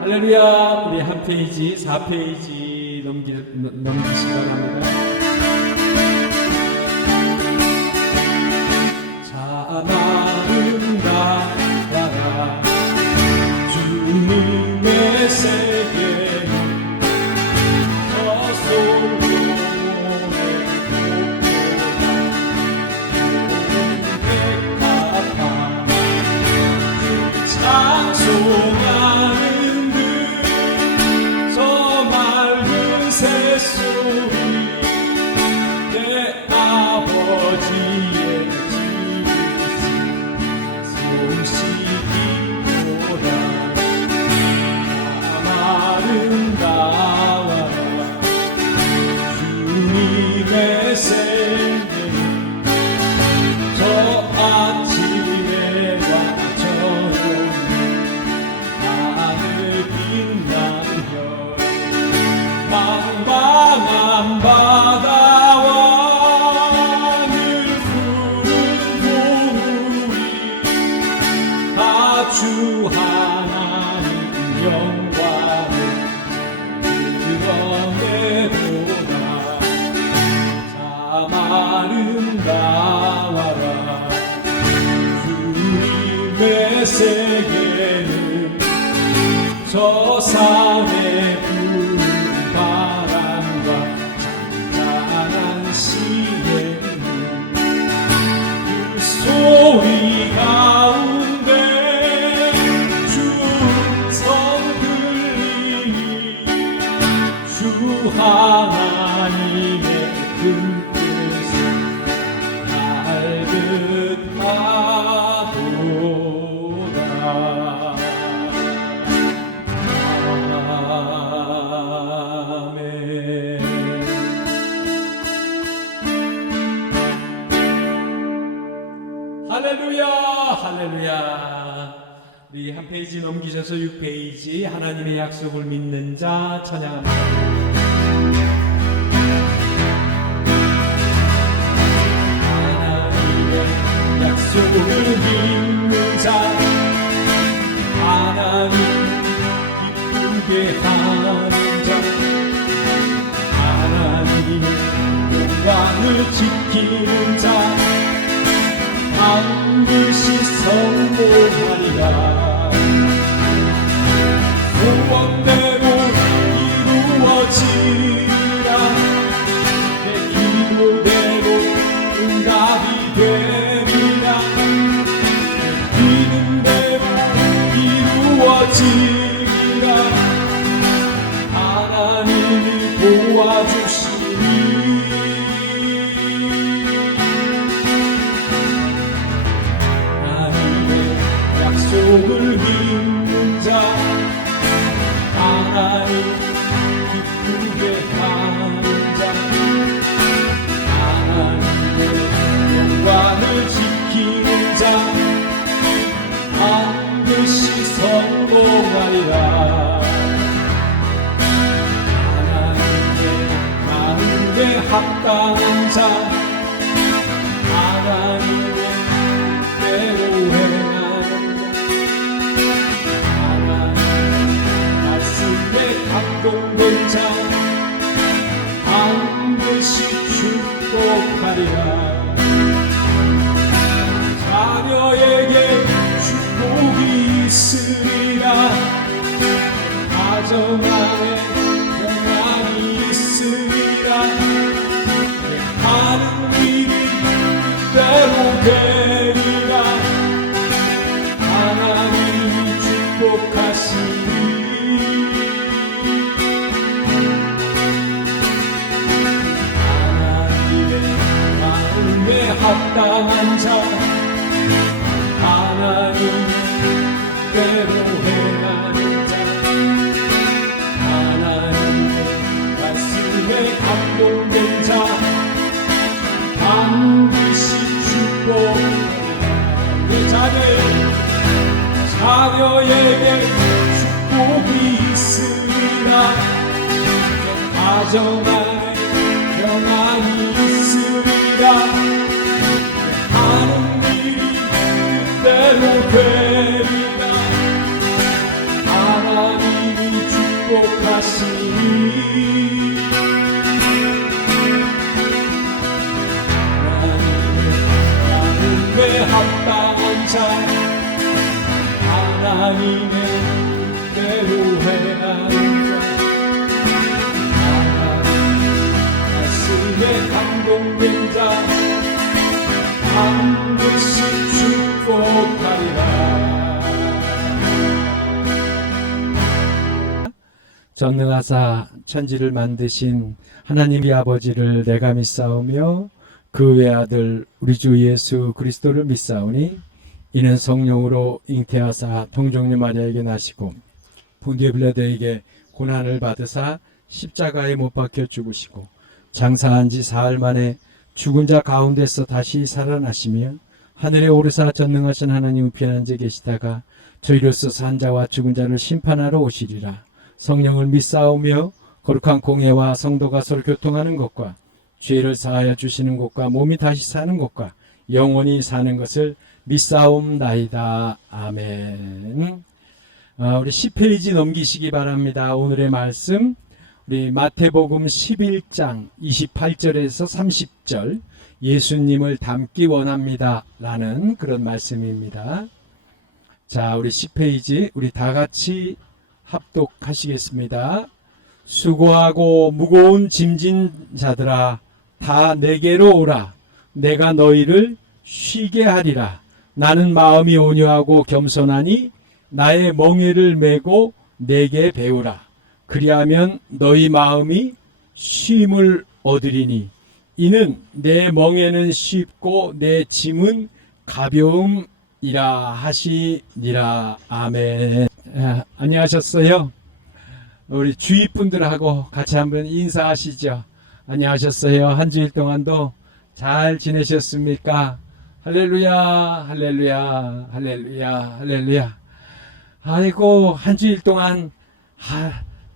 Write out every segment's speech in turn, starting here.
할렐루야. 우리 한 페이지 4페이지 넘기시기 바랍니다. 자 아름다워라 주님의 세계 저 소문의 백합화 찬송하는 새소리 내 아버지의 솜씨기 보라 참 아름다워라 주님의 생애 저 아침에와 저녁에 하늘 빛나는 별 망망한 바다와 늘 푸른 동물이 다 주 하나님 영광을 드러내도다 참 아름다워라 주님의 세계는 저 산에 소리 가운데 주성 들리니 주 하나님의 큰 뜻을 알듯하도다. 아멘. 할렐루야 할렐루야. 우리 한 페이지 넘기셔서 6페이지 하나님의 약속을 믿는 자 찬양합니다. 하나님의 약속을 믿는 자 하나님 기쁘게 하는 자 하나님의 영광을 지키는 자 반드시 성공하리라. 소원대로 이루어지리라. 내 기도대로 응답이 되리라. 내 믿음대로 이루어지리라. 약속을 믿는 자 하나님 기쁘게 하는 자 하나님의 영광을 지키는 자 반드시 성공하리라. 하나님의 마음에 합당한 자 하나님의 뜻대로 행하는 자 하나님의 말씀에 감동된 자 반드시 축복하리라. 자녀에게 축복이 있으리라. 가정 안에 평안이 있으리라. 하는 일이 뜻대로 되리라. 하나님이 축복하시니 하나님의 마음에 합당한 자 하나님의 뜻대로 행하는 자 하나님의 말씀에 감동된 자 반드시 축복하리라. 내 자녀에게 축복이 있으리라. 가정 안에 평안이 있으리라. 하는 일이 뜻대로 되리라. 하나님이 축복하시니 하나님의 합당한 자 하나님의 뜻대로 행하는 자 하나님의 말씀에 감동된 자 반드시 축복하리라. 전능하사 천지를 만드신 하나님의 아버지를 내가 믿사오며 그 외아들 우리 주 예수 그리스도를 믿사오니 이는 성령으로 잉태하사 동정녀 마리아에게 나시고 본디오 빌라도에게 고난을 받으사 십자가에 못 박혀 죽으시고 장사한 지 사흘 만에 죽은 자 가운데서 다시 살아나시며 하늘에 오르사 전능하신 하나님 우편한 데 계시다가 저희로서 산 자와 죽은 자를 심판하러 오시리라. 성령을 믿사오며 거룩한 공예와 성도가 서로 교통하는 것과 죄를 사하여 주시는 것과 몸이 다시 사는 것과 영원히 사는 것을 믿사옵나이다. 아멘. 우리 10페이지 넘기시기 바랍니다. 오늘의 말씀 우리 마태복음 11장 28절에서 30절 예수님을 닮기 원합니다 라는 그런 말씀입니다. 자, 우리 10페이지 우리 다 같이 합독하시겠습니다. 수고하고 무거운 짐진 자들아 다 내게로 오라. 내가 너희를 쉬게 하리라. 나는 마음이 온유하고 겸손하니 나의 멍에를 메고 내게 배우라. 그리하면 너희 마음이 쉼을 얻으리니 이는 내 멍에는 쉽고 내 짐은 가벼움이라 하시니라. 아멘. 안녕하셨어요? 우리 주위 분들하고 같이 한번 인사하시죠. 안녕하셨어요? 한 주일 동안도 잘 지내셨습니까? 할렐루야, 할렐루야, 할렐루야, 할렐루야. 아이고, 한 주일 동안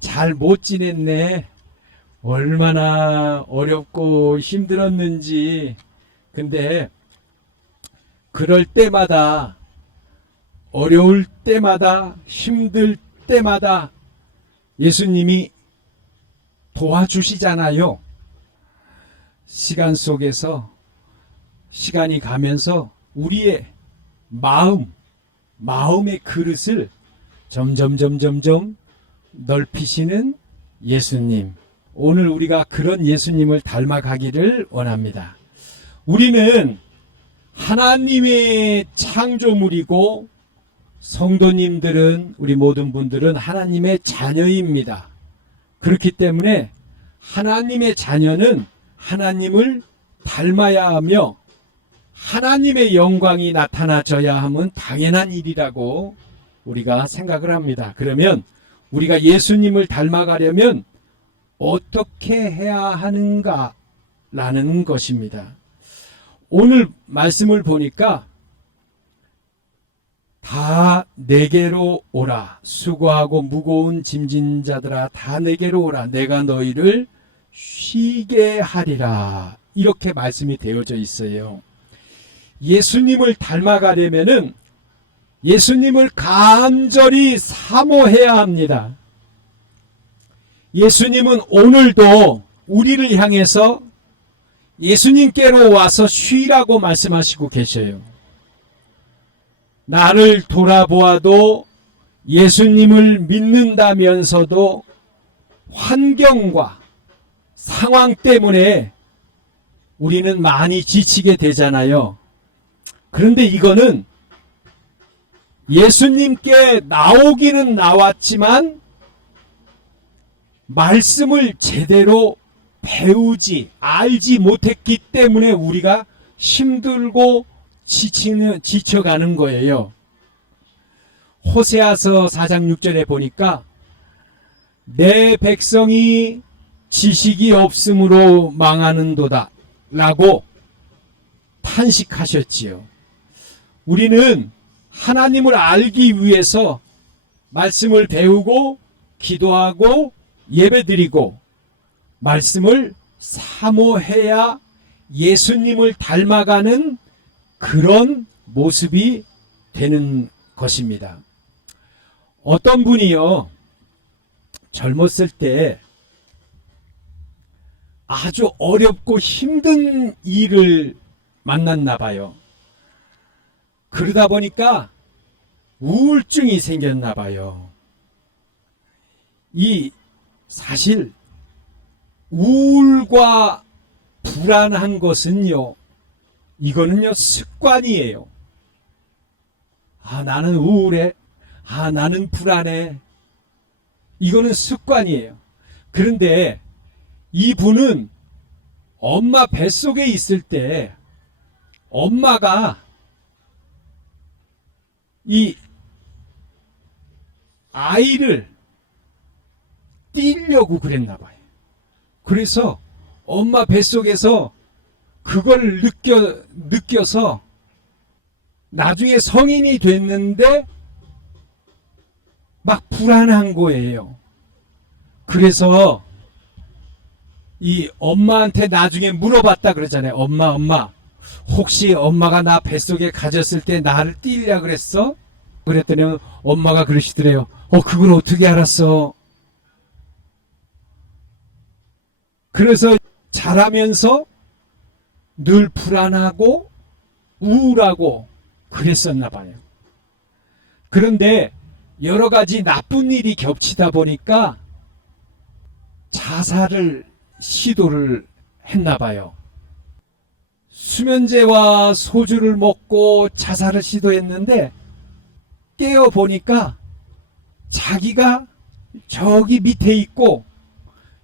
잘 못 지냈네. 얼마나 어렵고 힘들었는지. 근데 그럴 때마다, 어려울 때마다, 힘들 때마다 예수님이 도와주시잖아요. 시간 속에서, 시간이 가면서 우리의 마음의 그릇을 점점 넓히시는 예수님. 오늘 우리가 그런 예수님을 닮아가기를 원합니다. 우리는 하나님의 창조물이고 성도님들은, 우리 모든 분들은 하나님의 자녀입니다. 그렇기 때문에 하나님의 자녀는 하나님을 닮아야 하며 하나님의 영광이 나타나져야 함은 당연한 일이라고 우리가 생각을 합니다. 그러면 우리가 예수님을 닮아가려면 어떻게 해야 하는가라는 것입니다. 오늘 말씀을 보니까 다 내게로 오라. 수고하고 무거운 짐진 자들아 다 내게로 오라. 내가 너희를 쉬게 하리라. 이렇게 말씀이 되어져 있어요. 예수님을 닮아가려면은 예수님을 간절히 사모해야 합니다. 예수님은 오늘도 우리를 향해서 예수님께로 와서 쉬라고 말씀하시고 계셔요. 나를 돌아보아도 예수님을 믿는다면서도 환경과 상황 때문에 우리는 많이 지치게 되잖아요. 그런데 이거는 예수님께 나오기는 나왔지만 말씀을 제대로 배우지 알지 못했기 때문에 우리가 힘들고 지쳐가는 거예요. 호세아서 4장 6절에 보니까 내 백성이 지식이 없으므로 망하는도다 라고 탄식하셨지요. 우리는 하나님을 알기 위해서 말씀을 배우고 기도하고 예배드리고 말씀을 사모해야 예수님을 닮아가는 그런 모습이 되는 것입니다. 어떤 분이요, 젊었을 때 아주 어렵고 힘든 일을 만났나 봐요. 그러다 보니까 우울증이 생겼나 봐요. 사실 우울과 불안한 것은요, 이거는요 습관이에요. 나는 우울해. 나는 불안해. 이거는 습관이에요. 그런데 이분은 엄마 뱃속에 있을 때 엄마가 이 아이를 띄려고 그랬나 봐요. 그래서 엄마 뱃속에서 그걸 느껴서 나중에 성인이 됐는데 막 불안한 거예요. 그래서 이 엄마한테 나중에 물어봤다 그러잖아요. 엄마 혹시 엄마가 나 뱃속에 가졌을 때 나를 띄려 그랬어? 그랬더니 엄마가 그러시더래요. 그걸 어떻게 알았어? 그래서 자라면서 늘 불안하고 우울하고 그랬었나 봐요. 그런데 여러 가지 나쁜 일이 겹치다 보니까 자살을 시도를 했나 봐요. 수면제와 소주를 먹고 자살을 시도했는데 깨어보니까 자기가 저기 밑에 있고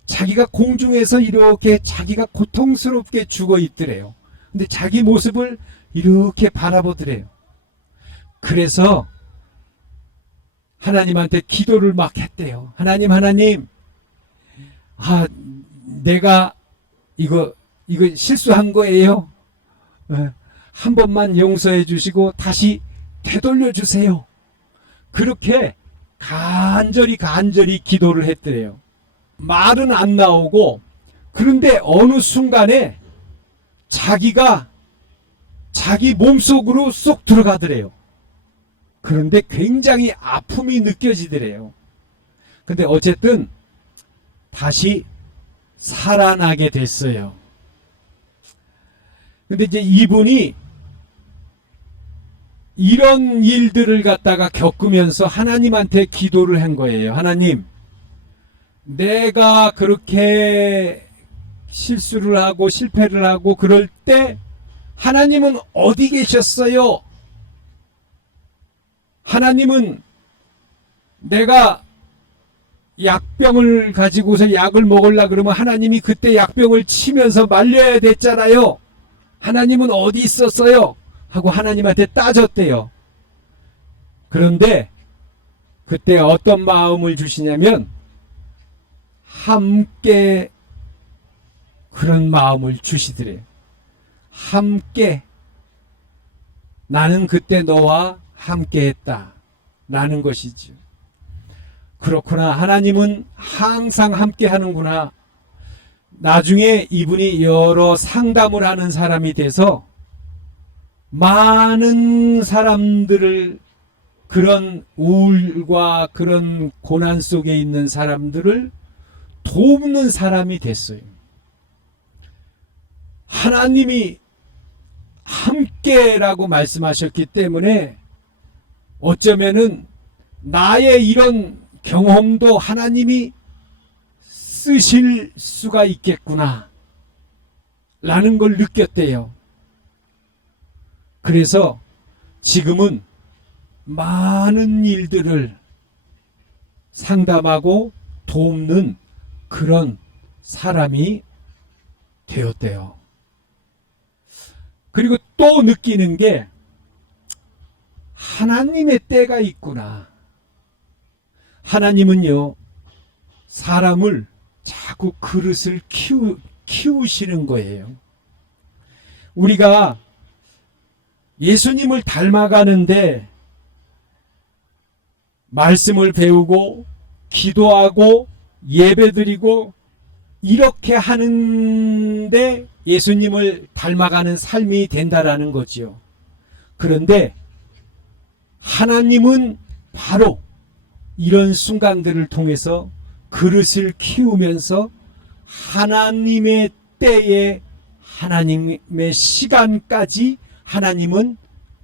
자기가 공중에서 이렇게 자기가 고통스럽게 죽어 있더래요. 근데 자기 모습을 이렇게 바라보더래요. 그래서 하나님한테 기도를 막 했대요. 하나님, 내가 이거 실수한 거예요. 한 번만 용서해 주시고 다시 되돌려 주세요. 그렇게 간절히 기도를 했더래요. 말은 안 나오고, 그런데 어느 순간에 자기가 자기 몸속으로 쏙 들어가더래요. 그런데 굉장히 아픔이 느껴지더래요. 근데 어쨌든 다시 살아나게 됐어요. 근데 이제 이분이 이런 일들을 갖다가 겪으면서 하나님한테 기도를 한 거예요. 하나님, 내가 그렇게 실수를 하고 실패를 하고 그럴 때 하나님은 어디 계셨어요? 하나님은 내가 약병을 가지고서 약을 먹으려고 그러면 하나님이 그때 약병을 치면서 말려야 됐잖아요. 하나님은 어디 있었어요? 하고 하나님한테 따졌대요. 그런데 그때 어떤 마음을 주시냐면 함께 그런 마음을 주시더래요. 함께 나는 그때 너와 함께 했다 라는 것이죠. 그렇구나. 하나님은 항상 함께 하는구나. 나중에 이분이 여러 상담을 하는 사람이 돼서 많은 사람들을, 그런 우울과 그런 고난 속에 있는 사람들을 돕는 사람이 됐어요. 하나님이 함께라고 말씀하셨기 때문에 어쩌면은 나의 이런 경험도 하나님이 쓰실 수가 있겠구나 라는 걸 느꼈대요. 그래서 지금은 많은 일들을 상담하고 돕는 그런 사람이 되었대요. 그리고 또 느끼는 게 하나님의 때가 있구나. 하나님은요, 사람을 자꾸 그릇을 키우시는 거예요. 우리가 예수님을 닮아가는데 말씀을 배우고 기도하고 예배드리고 이렇게 하는데 예수님을 닮아가는 삶이 된다라는 거지요. 그런데 하나님은 바로 이런 순간들을 통해서 그릇을 키우면서 하나님의 때에 하나님의 시간까지 하나님은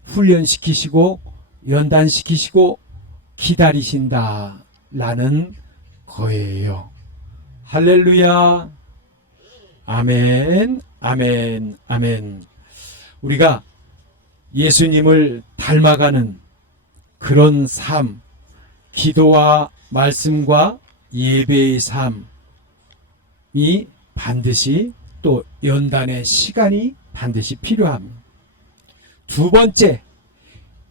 훈련시키시고 연단시키시고 기다리신다라는 거예요. 할렐루야. 아멘, 아멘, 아멘. 우리가 예수님을 닮아가는 그런 삶, 기도와 말씀과 예배의 삶이 반드시, 또 연단의 시간이 반드시 필요합니다. 두 번째,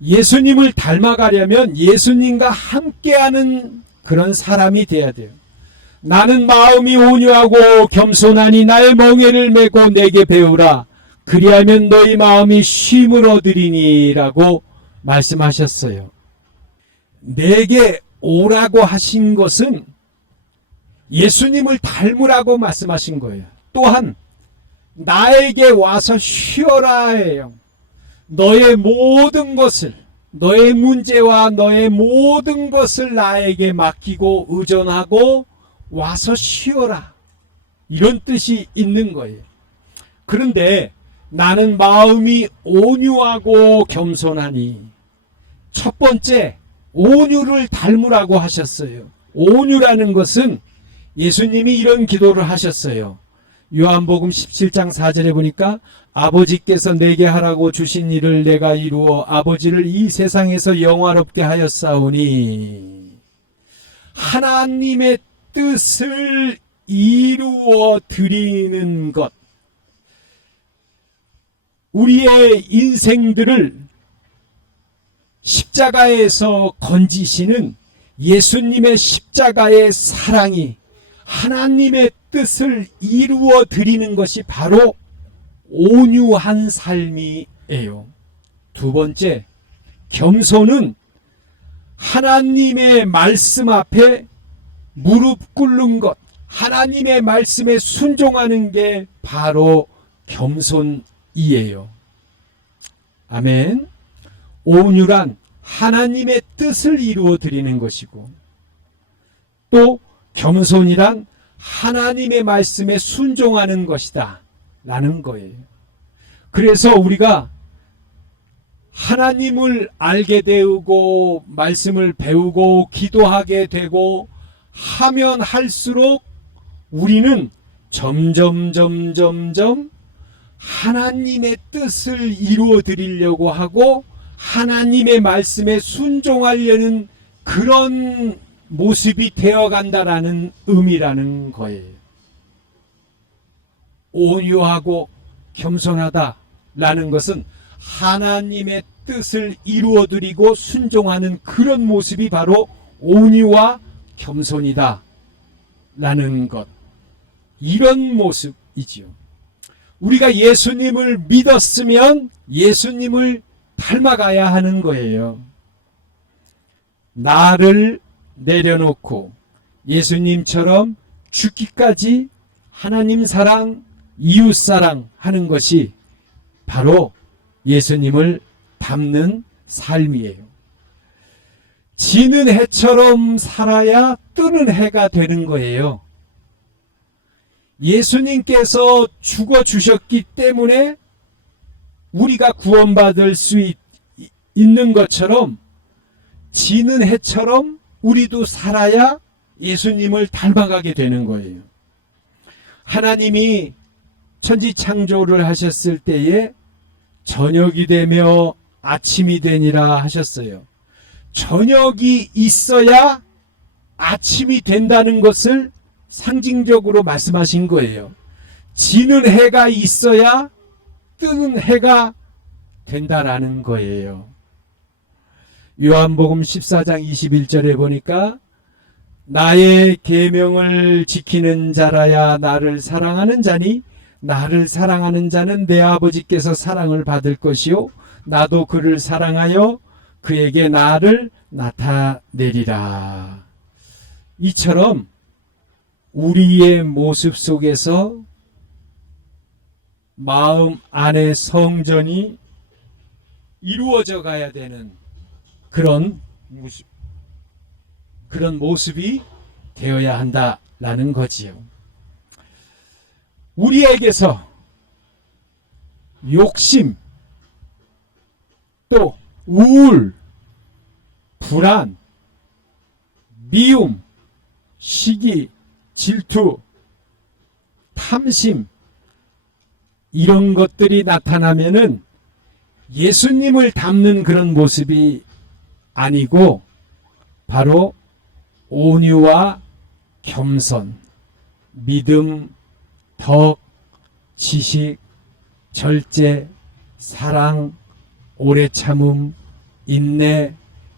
예수님을 닮아가려면 예수님과 함께하는 그런 사람이 되어야 돼요. 나는 마음이 온유하고 겸손하니 나의 멍에를 메고 내게 배우라. 그리하면 너희 마음이 쉼을 얻으리니 라고 말씀하셨어요. 내게 오라고 하신 것은 예수님을 닮으라고 말씀하신 거예요. 또한 나에게 와서 쉬어라예요. 너의 모든 것을, 너의 문제와 너의 모든 것을 나에게 맡기고 의존하고 와서 쉬어라. 이런 뜻이 있는 거예요. 그런데 나는 마음이 온유하고 겸손하니, 첫 번째 온유를 닮으라고 하셨어요. 온유라는 것은 예수님이 이런 기도를 하셨어요. 요한복음 17장 4절에 보니까 아버지께서 내게 하라고 주신 일을 내가 이루어 아버지를 이 세상에서 영화롭게 하였사오니, 하나님의 뜻을 이루어 드리는 것, 우리의 인생들을 십자가에서 건지시는 예수님의 십자가의 사랑이 하나님의 뜻을 이루어 드리는 것이 바로 온유한 삶이에요. 두 번째, 겸손은 하나님의 말씀 앞에 무릎 꿇는 것, 하나님의 말씀에 순종하는 게 바로 겸손이에요. 아멘. 온유란 하나님의 뜻을 이루어 드리는 것이고, 또 겸손이란 하나님의 말씀에 순종하는 것이다 라는 거예요. 그래서 우리가 하나님을 알게 되고 말씀을 배우고 기도하게 되고 하면 할수록 우리는 점점 하나님의 뜻을 이루어 드리려고 하고 하나님의 말씀에 순종하려는 그런 모습이 되어간다라는 의미라는 거예요. 온유하고 겸손하다라는 것은 하나님의 뜻을 이루어드리고 순종하는 그런 모습이 바로 온유와 겸손이다 라는 것, 이런 모습이지요. 우리가 예수님을 믿었으면 예수님을 닮아가야 하는 거예요. 나를 내려놓고 예수님처럼 죽기까지 하나님 사랑, 이웃 사랑 하는 것이 바로 예수님을 닮는 삶이에요. 지는 해처럼 살아야 뜨는 해가 되는 거예요. 예수님께서 죽어주셨기 때문에 우리가 구원받을 수 있는 것처럼 지는 해처럼 우리도 살아야 예수님을 닮아가게 되는 거예요. 하나님이 천지 창조를 하셨을 때에 저녁이 되며 아침이 되니라 하셨어요. 저녁이 있어야 아침이 된다는 것을 상징적으로 말씀하신 거예요. 지는 해가 있어야 뜨는 해가 된다라는 거예요. 요한복음 14장 21절에 보니까 나의 계명을 지키는 자라야 나를 사랑하는 자니 나를 사랑하는 자는 내 아버지께서 사랑을 받을 것이요 나도 그를 사랑하여 그에게 나를 나타내리라. 이처럼 우리의 모습 속에서 마음 안의 성전이 이루어져 가야 되는 그런 모습이 되어야 한다라는 거지요. 우리에게서 욕심, 또 우울, 불안, 미움, 시기, 질투, 탐심, 이런 것들이 나타나면은 예수님을 닮는 그런 모습이 아니고 바로 온유와 겸손, 믿음, 덕, 지식, 절제, 사랑, 오래 참음, 인내,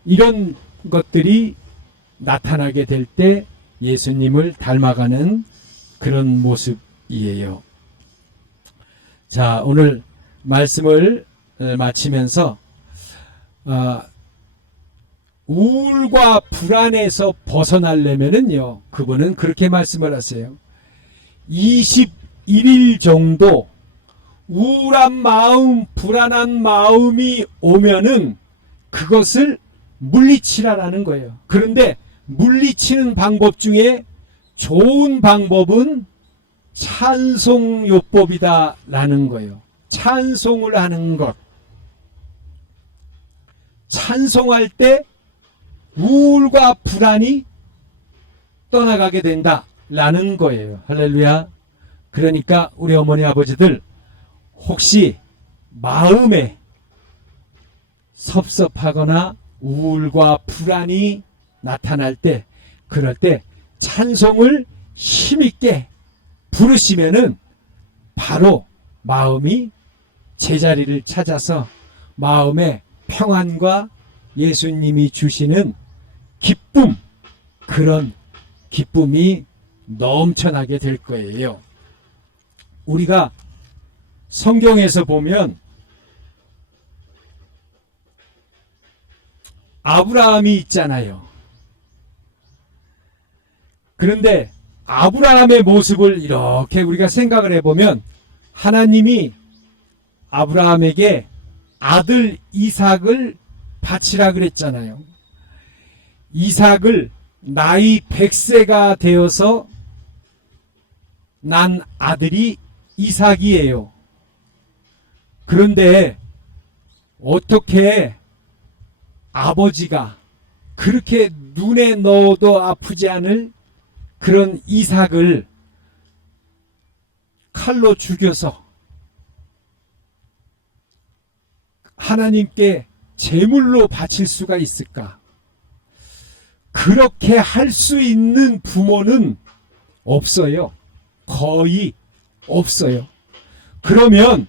이런 것들이 나타나게 될 때 예수님을 닮아가는 그런 모습이에요. 자, 오늘 말씀을 마치면서 우울과 불안에서 벗어나려면은요, 그분은 그렇게 말씀을 하세요. 21일 정도 우울한 마음, 불안한 마음이 오면은 그것을 물리치라라는 거예요. 그런데 물리치는 방법 중에 좋은 방법은 찬송요법이다라는 거예요. 찬송을 하는 것. 찬송할 때 우울과 불안이 떠나가게 된다라는 거예요. 할렐루야. 그러니까 우리 어머니 아버지들 혹시 마음에 섭섭하거나 우울과 불안이 나타날 때, 그럴 때 찬송을 힘있게 부르시면은 바로 마음이 제자리를 찾아서 마음의 평안과 예수님이 주시는 기쁨, 그런 기쁨이 넘쳐나게 될 거예요. 우리가 성경에서 보면 아브라함이 있잖아요. 그런데 아브라함의 모습을 이렇게 우리가 생각을 해보면 하나님이 아브라함에게 아들 이삭을 바치라 그랬잖아요. 이삭을 나이 100세가 되어서 난 아들이 이삭이에요. 그런데 어떻게 아버지가 그렇게 눈에 넣어도 아프지 않을 그런 이삭을 칼로 죽여서 하나님께 제물로 바칠 수가 있을까? 그렇게 할 수 있는 부모는 없어요. 거의 없어요. 그러면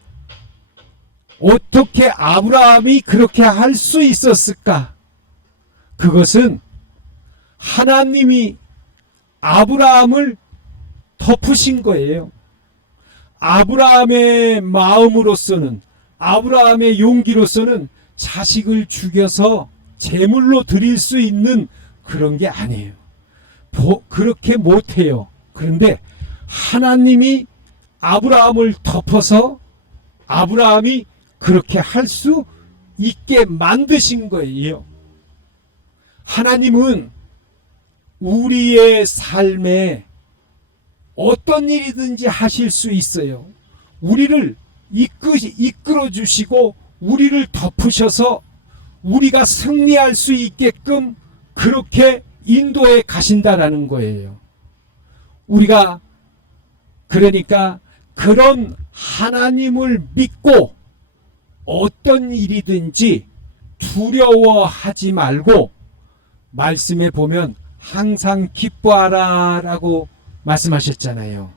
어떻게 아브라함이 그렇게 할 수 있었을까? 그것은 하나님이 아브라함을 덮으신 거예요. 아브라함의 마음으로서는, 아브라함의 용기로서는 자식을 죽여서 제물로 드릴 수 있는 그런 게 아니에요. 그렇게 못해요. 그런데 하나님이 아브라함을 덮어서 아브라함이 그렇게 할 수 있게 만드신 거예요. 하나님은 우리의 삶에 어떤 일이든지 하실 수 있어요. 우리를 이끌어 주시고 우리를 덮으셔서 우리가 승리할 수 있게끔 그렇게 인도해 가신다라는 거예요. 우리가 그러니까 그런 하나님을 믿고 어떤 일이든지 두려워하지 말고, 말씀에 보면 항상 기뻐하라 라고 말씀하셨잖아요.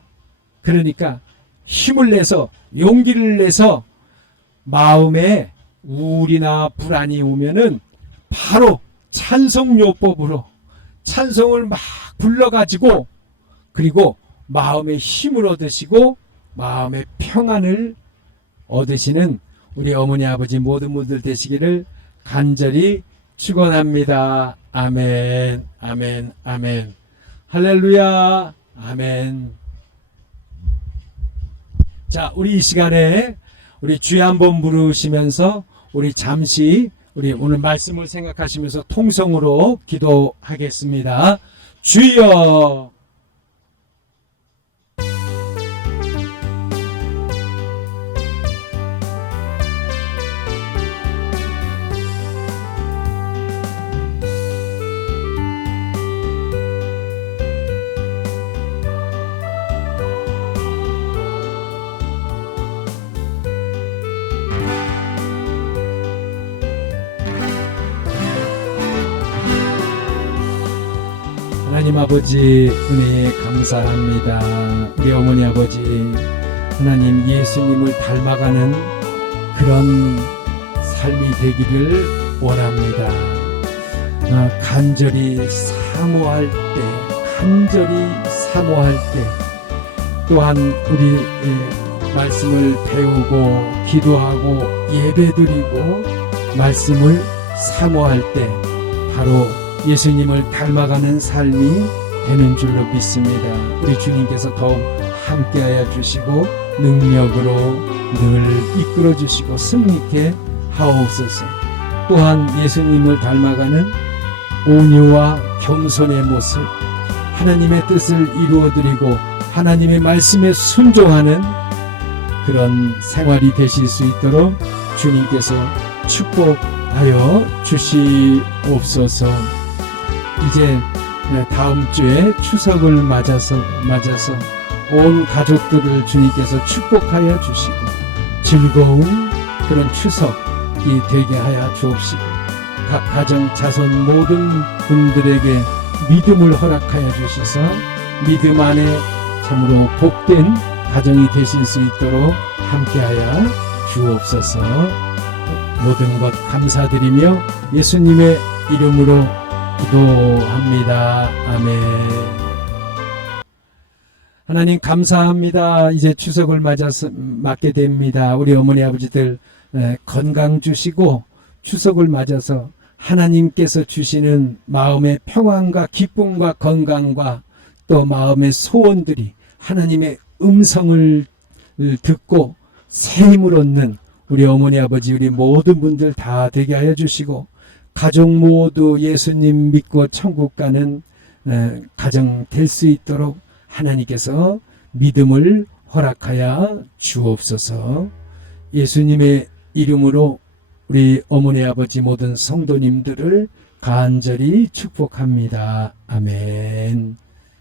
그러니까 힘을 내서, 용기를 내서 마음에 우울이나 불안이 오면은 바로 찬송요법으로 찬송을 막 불러가지고, 그리고 마음의 힘을 얻으시고 마음의 평안을 얻으시는 우리 어머니 아버지 모든 분들 되시기를 간절히 축원합니다. 아멘, 아멘, 아멘. 할렐루야, 아멘. 자, 우리 이 시간에 우리 주여 한번 부르시면서 우리 잠시 우리 오늘 말씀을 생각하시면서 통성으로 기도하겠습니다. 주여. 하나님 아버지 은혜에 감사합니다. 우리 어머니 아버지 하나님 예수님을 닮아가는 그런 삶이 되기를 원합니다. 간절히 사모할 때 또한 우리 말씀을 배우고 기도하고 예배드리고 말씀을 사모할 때 바로 예수님을 닮아가는 삶이 되는 줄로 믿습니다. 우리 주님께서 더욱 함께하여 주시고 능력으로 늘 이끌어 주시고 승리케 하옵소서. 또한 예수님을 닮아가는 온유와 겸손의 모습, 하나님의 뜻을 이루어드리고 하나님의 말씀에 순종하는 그런 생활이 되실 수 있도록 주님께서 축복하여 주시옵소서. 이제 다음 주에 추석을 맞아서 온 가족들을 주님께서 축복하여 주시고 즐거운 그런 추석이 되게 하여 주옵시고 각 가정 자손 모든 분들에게 믿음을 허락하여 주셔서 믿음 안에 참으로 복된 가정이 되실 수 있도록 함께하여 주옵소서. 모든 것 감사드리며 예수님의 이름으로 기도합니다. 아멘. 하나님 감사합니다. 이제 추석을 맞게 됩니다. 우리 어머니 아버지들 건강 주시고 추석을 맞아서 하나님께서 주시는 마음의 평안과 기쁨과 건강과 또 마음의 소원들이 하나님의 음성을 듣고 새 힘을 얻는 우리 어머니 아버지 우리 모든 분들 다 되게 하여 주시고 가족 모두 예수님 믿고 천국 가는 가정 될 수 있도록 하나님께서 믿음을 허락하여 주옵소서. 예수님의 이름으로 우리 어머니 아버지 모든 성도님들을 간절히 축복합니다. 아멘.